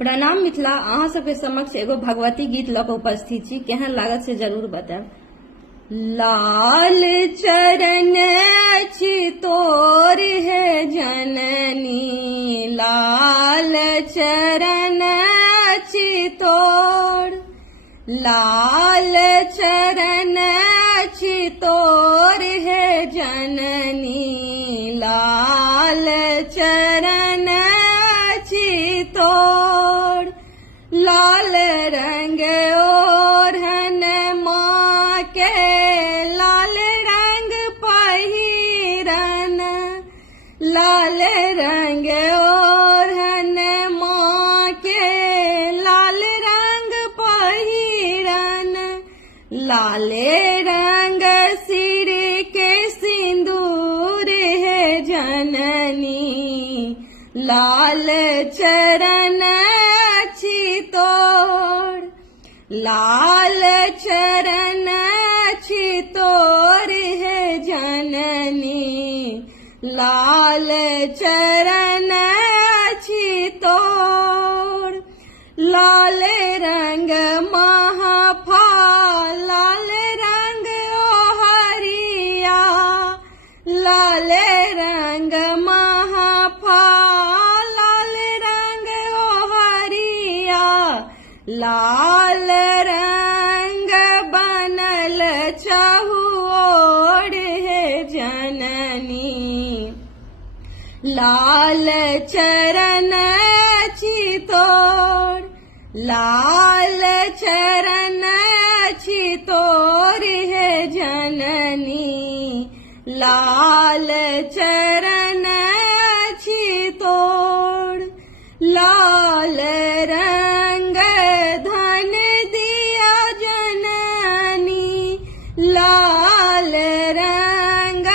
प्रणाम मिथिला। अहाँ सबके समक्ष एगो भगवती गीत लऽ कऽ उपस्थित छी। केहन लागत से जरूर बताएब। लाल चरण अछि तोर है जननी, लाल चरण अछि तोर, लाल चरण अछि तोर है जननी, लाल चरण अछि तोर। लाल रंग ओढ़न माँ के, लाल रंग पहिरन, लाल रंग ओढ़न माँ के, लाल रंग पहिरन, लाले रंग सिर के सिंदूर है जननी, लाल चरण अछि तोर, लाल चरण अछि तोर है जननी, लाल चरण अछि तोर। लाल रंग महाफा, लाल रंग ओहरिया, लाल रंग महाफा, लाल रंग ओहरिया, लाल रंग बनल चहुओर है जननी, लाल चरण अछि तोर, लाल चरण अछि तोर है जननी, लाल चरण अछि तोर। लाल रंग धन दिया जननी, लाल रंग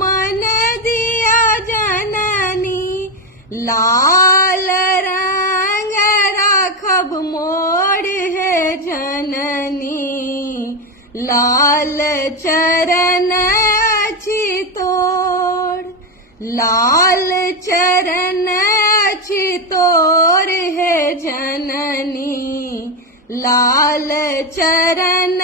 मन दिया जननी, लाल रंग राखब मोर है जननी, लाल चरण अछि तोर, लाल चरण अछि तोर है जननी, लाल चरण